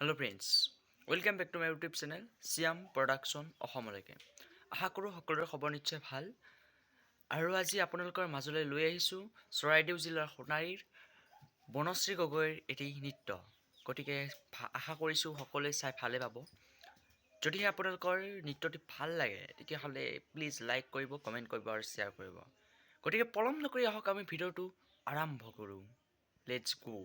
Hello' friends, welcome back to my YouTube channel Chiyam production অসমলৈকে। আশা কৰোঁ সকলোৰে খবৰ নিশ্চয় ভাল। আৰু আজি আপোনালোকৰ মাজলৈ লৈ আহিছোঁ চৰাইদেউ জিলাৰ সোণাৰীৰ বনশ্ৰী গগৈৰ এটি নৃত্য। গতিকে আশা কৰিছোঁ সকলোৱে চাই ভালে পাব। যদিহে আপোনালোকৰ নৃত্যটি ভাল লাগে তেতিয়াহ'লে প্লিজ লাইক কৰিব, কমেণ্ট কৰিব আৰু শ্বেয়াৰ কৰিব। গতিকে পলম নকৰি আহক আমি ভিডিঅ'টো আৰম্ভ কৰোঁ। লেটছ গো।